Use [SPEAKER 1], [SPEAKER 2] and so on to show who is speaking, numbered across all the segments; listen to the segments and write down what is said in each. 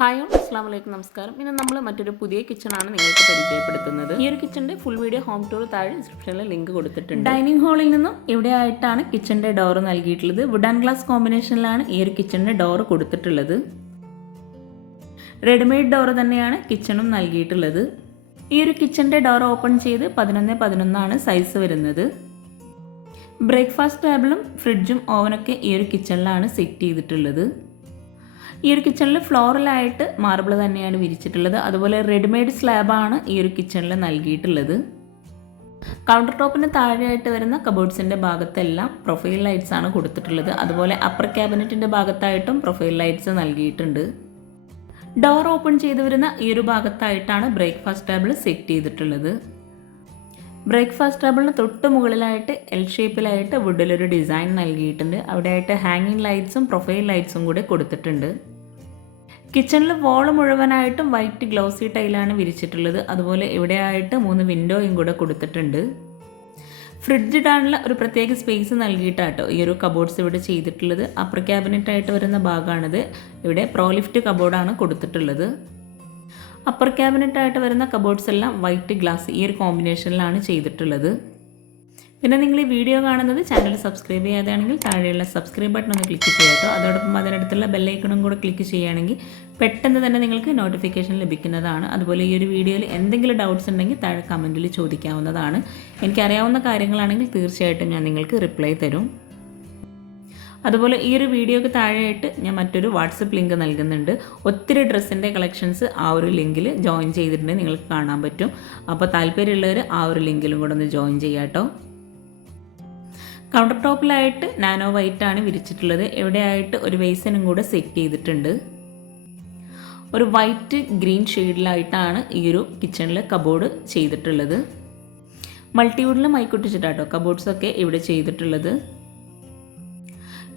[SPEAKER 1] Hi അസ്സാം വലൈക്കും നമസ്കാരം. ഇന്ന് നമ്മൾ മറ്റൊരു പുതിയ കിച്ചണാണ് നിങ്ങൾക്ക് പരിചയപ്പെടുത്തുന്നത്. ഈ ഒരു കിച്ചണിന്റെ ഫുൾ വീഡിയോ ഹോം ടൂർ താഴെ ഡിസ്ക്രിപ്ഷനിൽ ലിങ്ക് കൊടുത്തിട്ടുണ്ട്. ഡൈനിങ് ഹാളിൽ നിന്നും ഇവിടെ ആയിട്ടാണ് കിച്ചണിന്റെ ഡോർ നൽകിയിട്ടുള്ളത്. വുഡ് ആൻഡ് ഗ്ലാസ് കോമ്പിനേഷനിലാണ് ഈ ഒരു കിച്ചണിന്റെ ഡോർ കൊടുത്തിട്ടുള്ളത്. റെഡിമെയ്ഡ് ഡോർ തന്നെയാണ് കിച്ചണും നൽകിയിട്ടുള്ളത്. ഈ ഒരു കിച്ചണിന്റെ ഡോർ ഓപ്പൺ ചെയ്ത് പതിനൊന്ന് പതിനൊന്നാണ് സൈസ് വരുന്നത്. ബ്രേക്ക്ഫാസ്റ്റ് ടേബിളും ഫ്രിഡ്ജും ഓവനൊക്കെ ഈ ഒരു കിച്ചണിലാണ് സെറ്റ് ചെയ്തിട്ടുള്ളത്. ഈ ഒരു കിച്ചണിൽ ഫ്ലോറലായിട്ട് മാർബിൾ തന്നെയാണ് വിരിച്ചിട്ടുള്ളത്. അതുപോലെ റെഡിമെയ്ഡ് സ്ലാബാണ് ഈ ഒരു കിച്ചണിൽ നൽകിയിട്ടുള്ളത്. കൗണ്ടർ ടോപ്പിന് താഴെയായിട്ട് വരുന്ന കബോർഡ്സിന്റെ ഭാഗത്തെല്ലാം പ്രൊഫൈൽ ലൈറ്റ്സ് ആണ് കൊടുത്തിട്ടുള്ളത്. അതുപോലെ അപ്പർ ക്യാബിനറ്റിന്റെ ഭാഗത്തായിട്ടും പ്രൊഫൈൽ ലൈറ്റ്സ് നൽകിയിട്ടുണ്ട്. ഡോർ ഓപ്പൺ ചെയ്തു വരുന്ന ഈ ഒരു ഭാഗത്തായിട്ടാണ് ബ്രേക്ക്ഫാസ്റ്റ് ടേബിൾ സെറ്റ് ചെയ്തിട്ടുള്ളത്. ബ്രേക്ക്ഫാസ്റ്റ് ടേബിളിന് തൊട്ട് മുകളിലായിട്ട് എൽ ഷേപ്പിലായിട്ട് വുഡിലൊരു ഡിസൈൻ നൽകിയിട്ടുണ്ട്. അവിടെയായിട്ട് ഹാങ്ങിങ് ലൈറ്റ്സും പ്രൊഫൈൽ ലൈറ്റ്സും കൂടെ കൊടുത്തിട്ടുണ്ട്. കിച്ചണിൽ വോൾ മുഴുവനായിട്ടും വൈറ്റ് ഗ്ലോസി ടൈലാണ് വിരിച്ചിട്ടുള്ളത്. അതുപോലെ ഇവിടെയായിട്ട് മൂന്ന് വിൻഡോയും കൂടെ കൊടുത്തിട്ടുണ്ട്. ഫ്രിഡ്ജ് ഇടാനുള്ള ഒരു പ്രത്യേക സ്പേസ് നൽകിയിട്ടാട്ടോ ഈ ഒരു കബോർഡ്സ് ഇവിടെ ചെയ്തിട്ടുള്ളത്. അപ്പർ ക്യാബിനറ്റ് ആയിട്ട് വരുന്ന ഭാഗമാണിത്. ഇവിടെ പ്രോലിഫ്റ്റ് കബോർഡാണ് കൊടുത്തിട്ടുള്ളത്. അപ്പർ ക്യാബിനറ്റ് ആയിട്ട് വരുന്ന കബോർഡ്സ് എല്ലാം വൈറ്റ് ഗ്ലാസ് ഈ ഒരു കോമ്പിനേഷനിലാണ് ചെയ്തിട്ടുള്ളത്. പിന്നെ നിങ്ങൾ ഈ വീഡിയോ കാണുന്നത് ചാനൽ സബ്സ്ക്രൈബ് ചെയ്യാതെയാണെങ്കിൽ താഴെയുള്ള സബ്സ്ക്രൈബ് ബട്ടൺ ഒന്ന് ക്ലിക്ക് ചെയ്യാട്ടോ അതോടൊപ്പം അതിനടുത്തുള്ള ബെല്ലൈക്കണും കൂടെ ക്ലിക്ക് ചെയ്യുകയാണെങ്കിൽ പെട്ടെന്ന് തന്നെ നിങ്ങൾക്ക് നോട്ടിഫിക്കേഷൻ ലഭിക്കുന്നതാണ്. അതുപോലെ ഈ ഒരു വീഡിയോയിൽ എന്തെങ്കിലും ഡൗട്ട്സ് ഉണ്ടെങ്കിൽ താഴെ കമന്റിൽ ചോദിക്കാവുന്നതാണ്. എനിക്കറിയാവുന്ന കാര്യങ്ങളാണെങ്കിൽ തീർച്ചയായിട്ടും ഞാൻ നിങ്ങൾക്ക് റിപ്ലൈ തരും. അതുപോലെ ഈ ഒരു വീഡിയോക്ക് താഴെയായിട്ട് ഞാൻ മറ്റൊരു വാട്സപ്പ് ലിങ്ക് നൽകുന്നുണ്ട്. ഒത്തിരി ഡ്രസ്സിന്റെ കളക്ഷൻസ് ആ ഒരു ലിങ്കിൽ ജോയിൻ ചെയ്തിട്ടുണ്ടെങ്കിൽ നിങ്ങൾക്ക് കാണാൻ പറ്റും. അപ്പോൾ താല്പര്യമുള്ളവർ ആ ഒരു ലിങ്കിലും കൂടെ ഒന്ന് ജോയിൻ ചെയ്യാട്ടോ കൗണ്ടർ ടോപ്പിലായിട്ട് നാനോ വൈറ്റ് ആണ് വിരിച്ചിട്ടുള്ളത്. എവിടെയായിട്ട് ഒരു വേസനും കൂടെ സെറ്റ് ചെയ്തിട്ടുണ്ട്. ഒരു വൈറ്റ് ഗ്രീൻ ഷെയ്ഡിലായിട്ടാണ് ഈ ഒരു കിച്ചണിൽ കബോർഡ് ചെയ്തിട്ടുള്ളത്. മൾട്ടിവുഡിൽ മൈക്കൊട്ടിച്ചിട്ടാട്ടോ കബോർഡ്സൊക്കെ ഇവിടെ ചെയ്തിട്ടുള്ളത്.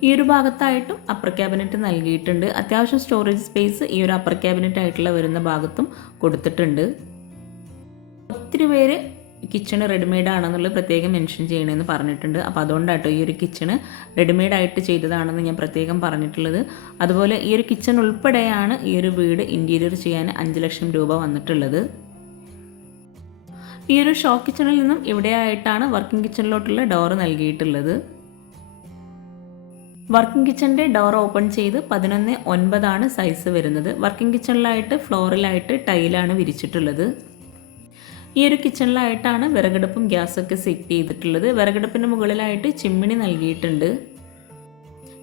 [SPEAKER 1] ഈ ഒരു ഭാഗത്തായിട്ടും അപ്പർ ക്യാബിനറ്റ് നൽകിയിട്ടുണ്ട്. അത്യാവശ്യം സ്റ്റോറേജ് സ്പേസ് ഈ ഒരു അപ്പർ ക്യാബിനറ്റ് ആയിട്ടുള്ള വരുന്ന ഭാഗത്തും കൊടുത്തിട്ടുണ്ട്. ഒത്തിരി പേര് കിച്ചണ് റെഡിമെയ്ഡ് ആണെന്നുള്ളത് പ്രത്യേകം മെൻഷൻ ചെയ്യണമെന്ന് പറഞ്ഞിട്ടുണ്ട്. അപ്പോൾ അതുകൊണ്ടാട്ടോ ഈ ഒരു കിച്ചണ് റെഡിമെയ്ഡ് ആയിട്ട് ചെയ്തതാണെന്ന് ഞാൻ പ്രത്യേകം പറഞ്ഞിട്ടുള്ളത്. അതുപോലെ ഈ ഒരു കിച്ചൺ ഉൾപ്പെടെയാണ് ഈ ഒരു വീട് ഇന്റീരിയർ ചെയ്യാൻ അഞ്ച് ലക്ഷം രൂപ വന്നിട്ടുള്ളത്. ഈ ഒരു ഷോ കിച്ചണിൽ നിന്നും ഇവിടെയായിട്ടാണ് വർക്കിംഗ് കിച്ചണിലോട്ടുള്ള ഡോർ നൽകിയിട്ടുള്ളത്. വർക്കിംഗ് കിച്ചണിന്റെ ഡോർ ഓപ്പൺ ചെയ്ത് പതിനൊന്ന് ഒൻപതാണ് സൈസ് വരുന്നത്. വർക്കിംഗ് കിച്ചണിലായിട്ട് ഫ്ലോറിലായിട്ട് ടൈലാണ് വിരിച്ചിട്ടുള്ളത്. ഈ ഒരു കിച്ചണിലായിട്ടാണ് വിറകടുപ്പും ഗ്യാസൊക്കെ സെറ്റ് ചെയ്തിട്ടുള്ളത്. വിറകടുപ്പിന് മുകളിലായിട്ട് ചിമ്മിണി നൽകിയിട്ടുണ്ട്.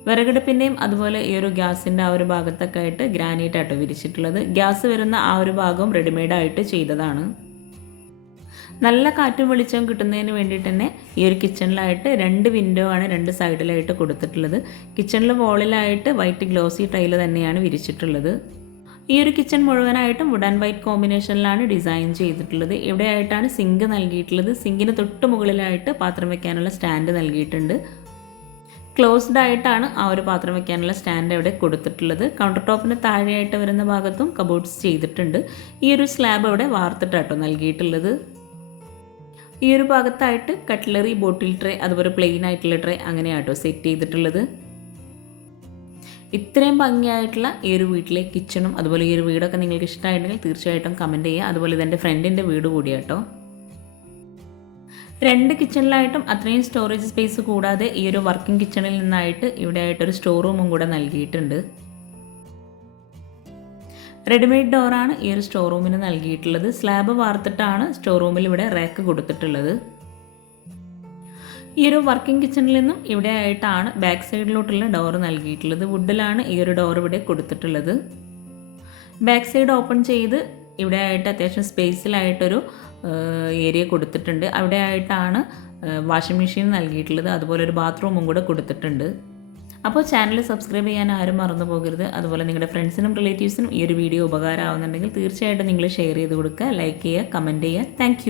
[SPEAKER 1] വിറകടുപ്പിന്റെയും അതുപോലെ ഈ ഒരു ഗ്യാസിന്റെ ആ ഒരു ഭാഗത്തൊക്കെ ആയിട്ട് ഗ്രാനൈറ്റ് വിരിച്ചിട്ടുള്ളത്. ഗ്യാസ് വരുന്ന ആ ഒരു ഭാഗവും റെഡിമെയ്ഡ് ആയിട്ട് ചെയ്തതാണ്. നല്ല കാറ്റും വെളിച്ചവും കിട്ടുന്നതിന് വേണ്ടിയിട്ട് തന്നെ ഈ ഒരു കിച്ചണിലായിട്ട് രണ്ട് വിൻഡോ ആണ് രണ്ട് സൈഡിലായിട്ട് കൊടുത്തിട്ടുള്ളത്. കിച്ചണിൽ വോളിലായിട്ട് വൈറ്റ് ഗ്ലോസി ടൈൽ തന്നെയാണ് വിരിച്ചിട്ടുള്ളത്. ഈ ഒരു കിച്ചൺ മുഴുവനായിട്ടും ആൻഡ് വൈറ്റ് കോമ്പിനേഷനിലാണ് ഡിസൈൻ ചെയ്തിട്ടുള്ളത്. ഇവിടെയായിട്ടാണ് സിങ്ക് നൽകിയിട്ടുള്ളത്? സിങ്കിന് തൊട്ട് മുകളിലായിട്ട് പാത്രം വെക്കാനുള്ള സ്റ്റാൻഡ് നൽകിയിട്ടുണ്ട്. ക്ലോസ്ഡ് ആയിട്ടാണ് ആ ഒരു പാത്രം വെക്കാനുള്ള സ്റ്റാൻഡ് ഇവിടെ കൊടുത്തിട്ടുള്ളത്. കൗണ്ടർ ടോപ്പിന് താഴെയായിട്ട് വരുന്ന ഭാഗത്തും കബോർഡ്സ് ചെയ്തിട്ടുണ്ട്. ഈ ഒരു സ്ലാബ് ഇവിടെ വാർത്തിട്ടാട്ടോ നൽകിയിട്ടുള്ളത്. ഈ ഒരു ഭാഗത്തായിട്ട് കട്ട്ലറി ബോട്ടിൽ ട്രേ അതുപോലെ പ്ലെയിൻ ആയിട്ടുള്ള ട്രേ അങ്ങനെയാട്ടോ സെറ്റ് ചെയ്തിട്ടുള്ളത്. ഇത്രയും ഭംഗിയായിട്ടുള്ള ഈ ഒരു വീട്ടിലെ കിച്ചണും അതുപോലെ ഈ ഒരു വീടൊക്കെ നിങ്ങൾക്ക് ഇഷ്ടമായിട്ടുണ്ടെങ്കിൽ തീർച്ചയായിട്ടും കമന്റ് ചെയ്യുക. അതുപോലെ ഇതെന്റെ ഫ്രണ്ടിന്റെ വീട് കൂടിയാട്ടോ രണ്ട് കിച്ചണിലായിട്ടും അത്രയും സ്റ്റോറേജ് സ്പേസ് കൂടാതെ ഈ ഒരു വർക്കിംഗ് കിച്ചണിൽ നിന്നായിട്ട് ഇവിടെ ആയിട്ടൊരു സ്റ്റോർ റൂമും കൂടെ നൽകിയിട്ടുണ്ട്. റെഡിമെയ്ഡ് ഡോറാണ് ഈ ഒരു സ്റ്റോർ റൂമിന് നൽകിയിട്ടുള്ളത്. സ്ലാബ് വാർത്തിട്ടാണ് സ്റ്റോർ റൂമിൽ ഇവിടെ റാക്ക് കൊടുത്തിട്ടുള്ളത്. ഈ ഒരു വർക്കിംഗ് കിച്ചണിൽ നിന്നും ഇവിടെ ആയിട്ടാണ് ബാക്ക് സൈഡിലോട്ടുള്ള ഡോർ നൽകിയിട്ടുള്ളത്. വുഡിലാണ് ഈ ഒരു ഡോർ ഇവിടെ കൊടുത്തിട്ടുള്ളത്. ബാക്ക് സൈഡ് ഓപ്പൺ ചെയ്ത് ഇവിടെ ആയിട്ട് അത്യാവശ്യം സ്പേസിലായിട്ടൊരു ഏരിയ കൊടുത്തിട്ടുണ്ട്. അവിടെ ആയിട്ടാണ് വാഷിംഗ് മെഷീൻ നൽകിയിട്ടുള്ളത്. അതുപോലെ ഒരു ബാത്റൂമും കൂടെ കൊടുത്തിട്ടുണ്ട്. അപ്പോൾ ചാനൽ സബ്സ്ക്രൈബ് ചെയ്യാൻ ആരും മറന്നു പോകരുത്. അതുപോലെ നിങ്ങളുടെ ഫ്രണ്ട്സിനും റിലേറ്റീവ്സിനും ഈ ഒരു വീഡിയോ ഉപകാരമാവുന്നുണ്ടെങ്കിൽ തീർച്ചയായിട്ടും നിങ്ങൾ ഷെയർ ചെയ്ത് കൊടുക്കുക ലൈക്ക് ചെയ്യുക കമന്റ് ചെയ്യുക. താങ്ക്